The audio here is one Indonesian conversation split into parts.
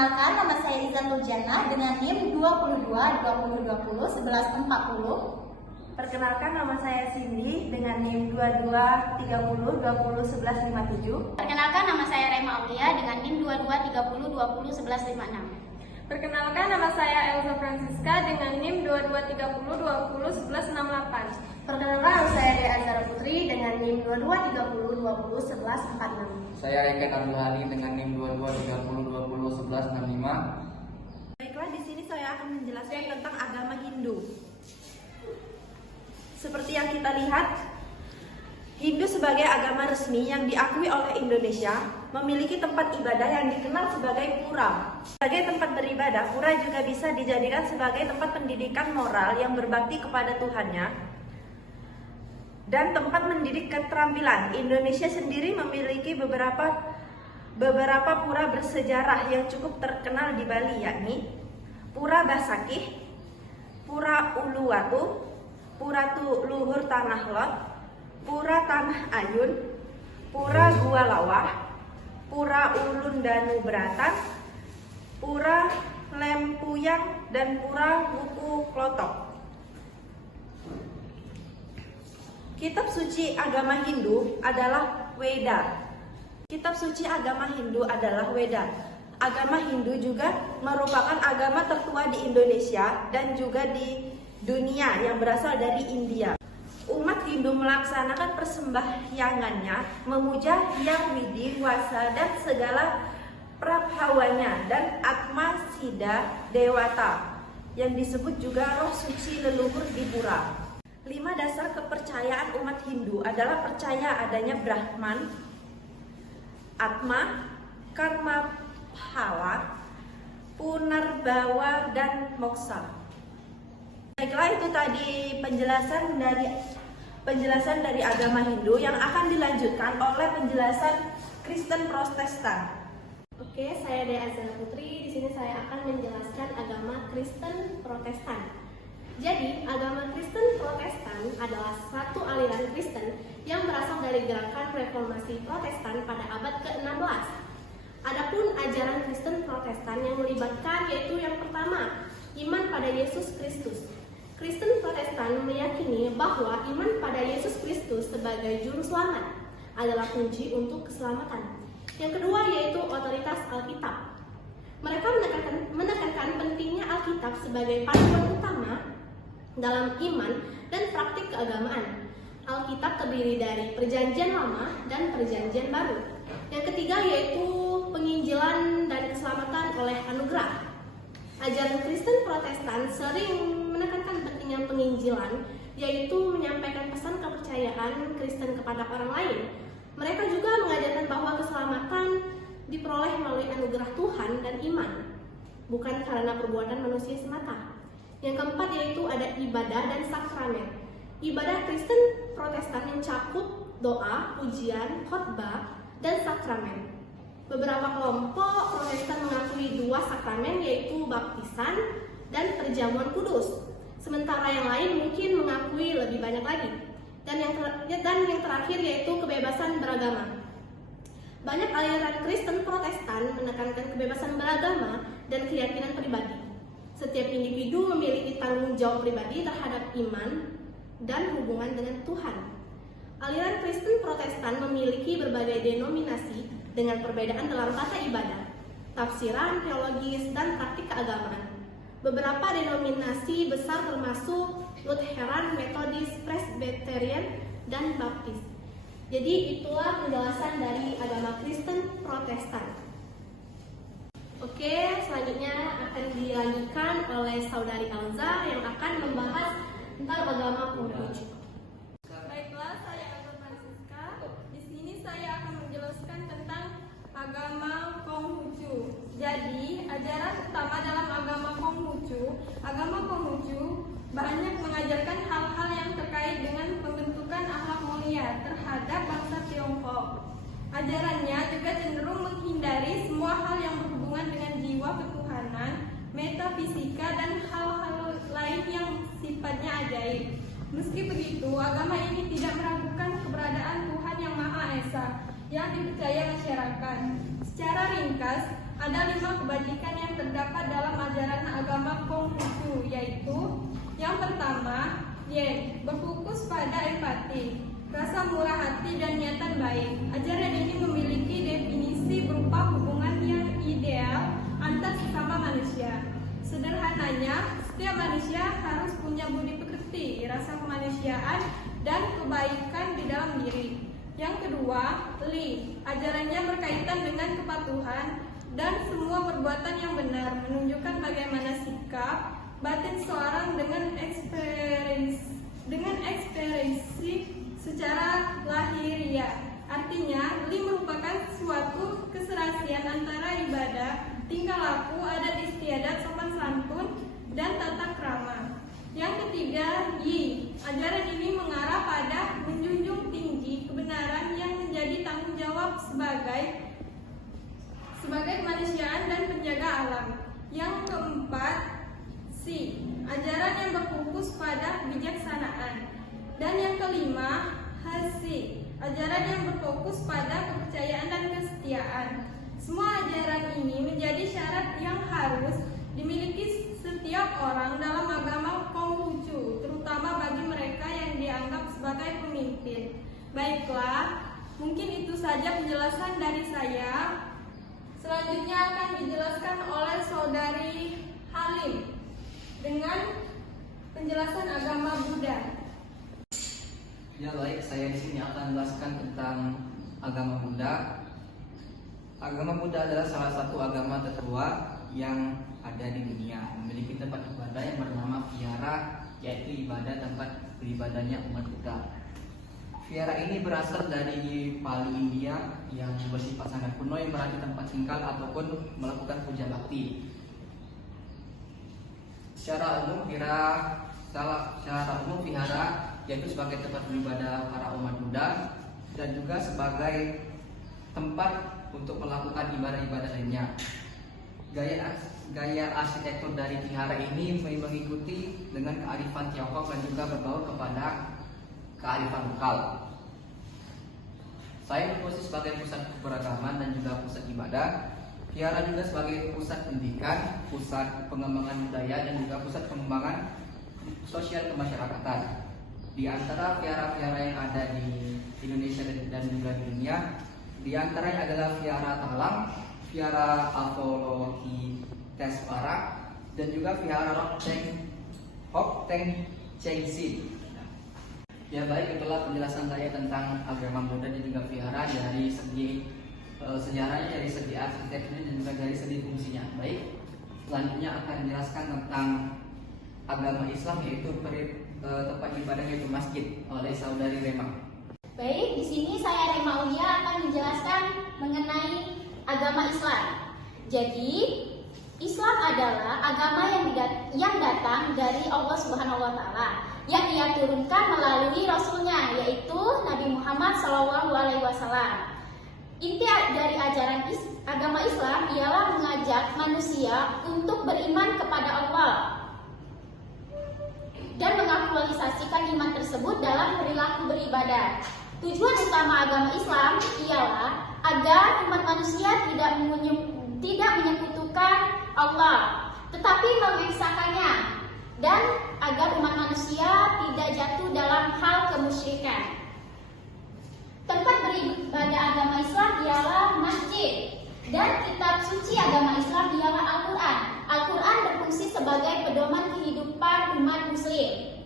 Perkenalkan, nama saya Iza Nurjana dengan NIM 22-2020-1140. Perkenalkan, nama saya Cindy dengan NIM 22-30-20-1157. Perkenalkan, nama saya Rema Aulia dengan NIM 22-30-20-1156. Perkenalkan, nama saya Elsa Francisca dengan NIM 22-30-20-1168. Perkenalkan, nama saya Dea Azhara Putri dengan NIM 22-30-20-1146. Saya Eken Abdul Hani dengan NIM 22-30-20-1165. Baiklah, di sini saya akan menjelaskan tentang agama Hindu. Seperti yang kita lihat, Hindu sebagai agama resmi yang diakui oleh Indonesia memiliki tempat ibadah yang dikenal sebagai pura. Sebagai tempat beribadah, pura juga bisa dijadikan sebagai tempat pendidikan moral yang berbakti kepada Tuhannya dan tempat mendidik keterampilan. Indonesia sendiri memiliki beberapa pura bersejarah yang cukup terkenal di Bali, yakni Pura Basakih, Pura Uluwatu, Pura Luhur Tanah Lot, Pura Tanah Ayun, Pura Gua Lawah, Pura Ulun Danu Beratan, Pura Lempuyang, dan Pura Wuku Klotok. Kitab suci agama Hindu adalah Weda. Kitab suci agama Hindu adalah Weda. Agama Hindu juga merupakan agama tertua di Indonesia dan juga di dunia yang berasal dari India. Umat Hindu melaksanakan persembahyangannya memuja Hyang Widi Wasa dan segala prabhawanya dan Atma Siddha Dewata yang disebut juga roh suci leluhur di pura. 5 dasar kepercayaan umat Hindu adalah percaya adanya Brahman, Atma, Karma Phala, Punarbawa, dan Moksa. Baiklah, itu tadi penjelasan dari agama Hindu yang akan dilanjutkan oleh penjelasan Kristen Protestan. Oke, saya Dea Azhara Putri. Di sini saya akan menjelaskan agama Kristen Protestan. Jadi, agama Kristen Protestan adalah satu aliran Kristen yang berasal dari gerakan reformasi Protestan pada abad ke-16. Adapun ajaran Kristen Protestan yang melibatkan yaitu yang pertama, iman pada Yesus Kristus. Kristen Protestan meyakini bahwa iman pada Yesus Kristus sebagai juru selamat adalah kunci untuk keselamatan. Yang kedua yaitu otoritas Alkitab. Mereka menekankan pentingnya Alkitab sebagai panduan utama dalam iman dan praktik keagamaan. Alkitab terdiri dari Perjanjian Lama dan Perjanjian Baru. Yang ketiga yaitu penginjilan dan keselamatan oleh anugerah. Ajaran Kristen Protestan sering menekankan pentingnya penginjilan, yaitu menyampaikan pesan kepercayaan Kristen kepada orang lain. Mereka juga mengajarkan bahwa keselamatan diperoleh melalui anugerah Tuhan dan iman, bukan karena perbuatan manusia semata. Yang keempat yaitu ada ibadah dan sakramen. Ibadah Kristen Protestan mencakup doa, pujian, khotbah, dan sakramen. Beberapa kelompok Protestan mengakui 2 sakramen yaitu baptisan dan perjamuan kudus. Sementara yang lain mungkin mengakui lebih banyak lagi. Dan yang terakhir yaitu kebebasan beragama. Banyak aliran Kristen Protestan menekankan kebebasan beragama dan keyakinan pribadi. Setiap individu memiliki tanggung jawab pribadi terhadap iman dan hubungan dengan Tuhan. Aliran Kristen Protestan memiliki berbagai denominasi dengan perbedaan dalam tata ibadah, tafsiran, teologis, dan praktik keagamaan. Beberapa denominasi besar termasuk Lutheran, Metodis, Presbyterian, dan Baptis. Jadi itulah penjelasan dari agama Kristen Protestan. Oke, selanjutnya akan dilanjutkan oleh Saudari Elza yang akan membahas tentang agama Konghucu. Baiklah, saya Elsa Francisca. Di sini saya akan menjelaskan tentang agama Konghucu. Jadi, ajaran utama dalam agama Konghucu banyak mengajarkan hal-hal yang terkait dengan pembentukan akhlak mulia terhadap bangsa Tiongkok. Ajarannya juga cenderung menghindari semua hal yang berhubungan dengan jiwa ketuhanan, metafisika, dan hal-hal lain yang sifatnya ajaib. Meski begitu, agama ini tidak meragukan keberadaan Tuhan Yang Maha Esa yang dipercaya masyarakat. Secara ringkas, Ada 5 kebajikan yang terdapat dalam ajaran agama Konghucu, yaitu yang pertama, berfokus pada empati, rasa murah hati dan niatan baik. Ajaran ini memiliki definisi berupa hubungan yang ideal antar sesama manusia. Sederhananya, setiap manusia harus punya budi pekerti, rasa kemanusiaan, dan kebaikan di dalam diri. Yang kedua, ajarannya berkaitan dengan kepatuhan dan semua perbuatan yang benar, menunjukkan bagaimana sikap batin seorang dengan ekspresi secara lahiriah. Artinya, merupakan suatu keserasian antara ibadah, tingkah laku, adat istiadat, sopan santun, dan tata krama. Yang ketiga, ajaran ini mengarah pada menjunjung tinggi kebenaran yang menjadi tanggung jawab sebagai kemanusiaan dan penjaga alam. Yang keempat, ajaran yang berfokus pada kebijaksanaan. Dan yang kelima, ajaran yang berfokus pada kepercayaan dan kesetiaan. Semua ajaran ini menjadi syarat yang harus dimiliki setiap orang dalam agama Konghucu, terutama bagi mereka yang dianggap sebagai pemimpin. Baiklah, mungkin itu saja penjelasan dari saya. Selanjutnya akan dijelaskan oleh Saudari Halim dengan penjelasan agama Buddha. Ya baik, saya di sini akan menjelaskan tentang agama Buddha. Agama Buddha adalah salah satu agama tertua yang ada di dunia, memiliki tempat ibadah yang bernama Vihara, yaitu ibadah tempat beribadahnya umat Buddha. Vihara ini berasal dari Pali India yang bersifat sangat kuno, yang berarti tempat tinggal ataupun melakukan puja bakti. Secara umum Vihara yaitu sebagai tempat beribadah para umat Buddha dan juga sebagai tempat untuk melakukan ibadah-ibadah lainnya. Gaya arsitektur dari vihara ini mengikuti dengan kearifan Tiongkok dan juga berbaur kepada kearifan lokal. Selain berfungsi sebagai pusat beragaman dan juga pusat ibadah, vihara juga sebagai pusat pendidikan, pusat pengembangan budaya dan juga pusat pengembangan sosial kemasyarakatan. Di antara vihara-vihara yang ada di Indonesia dan juga di dunia, di antaranya adalah Vihara Talang, Vihara Avalokitesvara, dan juga Vihara Hokteng Chengsi. Ya baik, itulah penjelasan saya tentang agama Buddha dan juga vihara dari segi sejarahnya, dari segi arsitekturnya dan juga dari segi fungsinya. Baik, selanjutnya akan dijelaskan tentang agama Islam, yaitu tempat ibadah yaitu masjid, oleh Saudari Rema. Baik, di sini saya Rema Ulia akan menjelaskan mengenai agama Islam. Jadi, Islam adalah agama yang datang dari Allah Subhanahu wa taala, yang Ia turunkan melalui Rasulnya, yaitu Nabi Muhammad SAW. Inti dari ajaran agama Islam ialah mengajak manusia untuk beriman kepada Allah dan mengaktualisasikan iman tersebut dalam perilaku beribadah. Tujuan utama agama Islam ialah agar umat manusia tidak menyekutukan Allah, tetapi mengesahkannya, dan agar umat manusia tidak jatuh dalam hal kemusyrikan. Tempat beribadah agama Islam ialah masjid, dan kitab suci agama Islam ialah Al-Quran. Al-Quran berfungsi sebagai pedoman kehidupan umat muslim.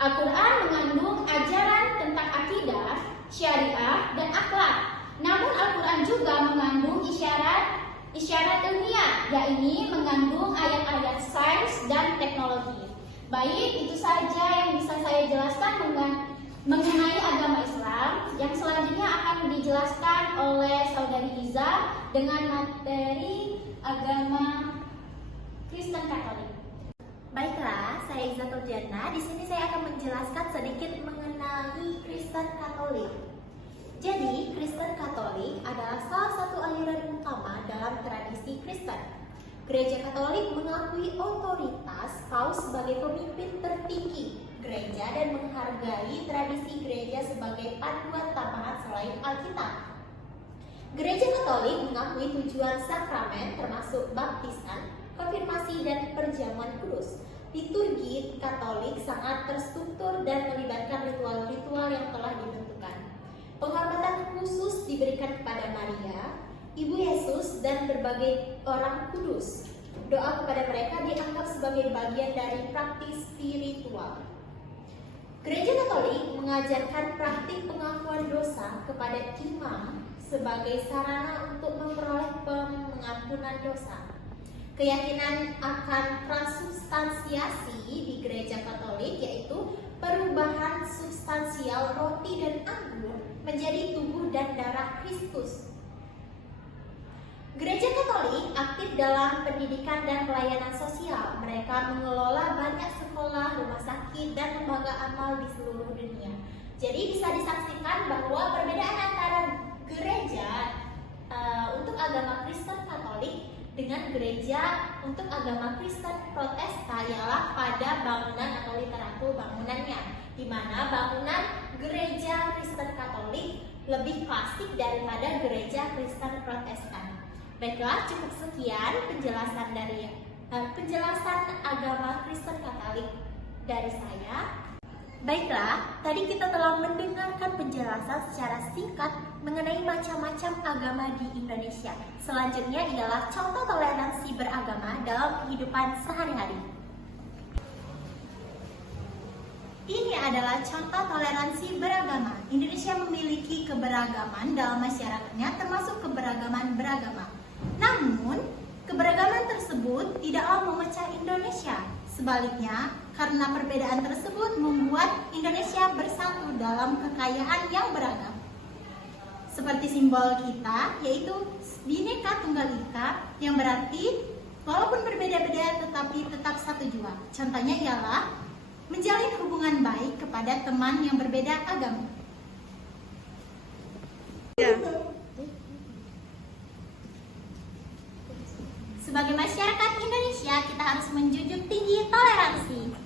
Al-Quran mengandung ajaran tentang akidah, syariah, dan akhlak. Namun Al-Quran juga mengandung isyarat ilmiah, yaitu mengandung ayat-ayat sains dan teknologi. Baik, itu saja yang bisa saya jelaskan mengenai agama Islam. Yang selanjutnya akan dijelaskan oleh Saudari Iza dengan materi agama Kristen Katolik. Baiklah, saya Iza Turjana. Di sini saya akan menjelaskan sedikit mengenai Kristen Katolik. Jadi, Kristen Katolik adalah salah satu aliran utama dalam tradisi Kristen. Gereja Katolik mengakui otoritas paus sebagai pemimpin tertinggi gereja dan menghargai tradisi gereja sebagai panduan tambahan selain Alkitab. Gereja Katolik mengakui tujuan sakramen termasuk baptisan, konfirmasi, dan perjamuan kudus. Liturgi Katolik sangat terstruktur dan melibatkan ritual-ritual yang telah ditentukan. Penghormatan khusus diberikan kepada Maria, Ibu Yesus, dan berbagai orang kudus. Doa kepada mereka dianggap sebagai bagian dari praktis spiritual. Gereja Katolik mengajarkan praktik pengakuan dosa kepada imam sebagai sarana untuk memperoleh pengampunan dosa. Keyakinan akan transubstansiasi di Gereja Katolik yaitu perubahan substansial roti dan anggur menjadi tubuh dan darah Kristus. Gereja Katolik aktif dalam pendidikan dan pelayanan sosial. Mereka mengelola banyak sekolah, rumah sakit, dan lembaga amal di seluruh dunia. Jadi bisa disaksikan bahwa perbedaan antara gereja untuk agama Kristen Katolik dengan gereja untuk agama Kristen Protestan ialah pada bangunan atau literatur bangunannya, di mana bangunan gereja Kristen Katolik lebih klasik daripada gereja Kristen Protestan. Baiklah, cukup sekian penjelasan agama Kristen Katolik dari saya. Baiklah, tadi kita telah mendengarkan penjelasan secara singkat mengenai macam-macam agama di Indonesia. Selanjutnya ialah contoh toleransi beragama dalam kehidupan sehari-hari. Ini adalah contoh toleransi beragama. Indonesia memiliki keberagaman dalam masyarakatnya, termasuk keberagaman beragama. Namun, keberagaman tersebut tidaklah memecah Indonesia. Sebaliknya, karena perbedaan tersebut membuat Indonesia bersatu dalam kekayaan yang beragam. Seperti simbol kita, yaitu Bhinneka Tunggal Ika, yang berarti walaupun berbeda-beda tetapi tetap satu jua. Contohnya ialah menjalin hubungan baik kepada teman yang berbeda agama. Sebagai masyarakat Indonesia, kita harus menjunjung tinggi toleransi.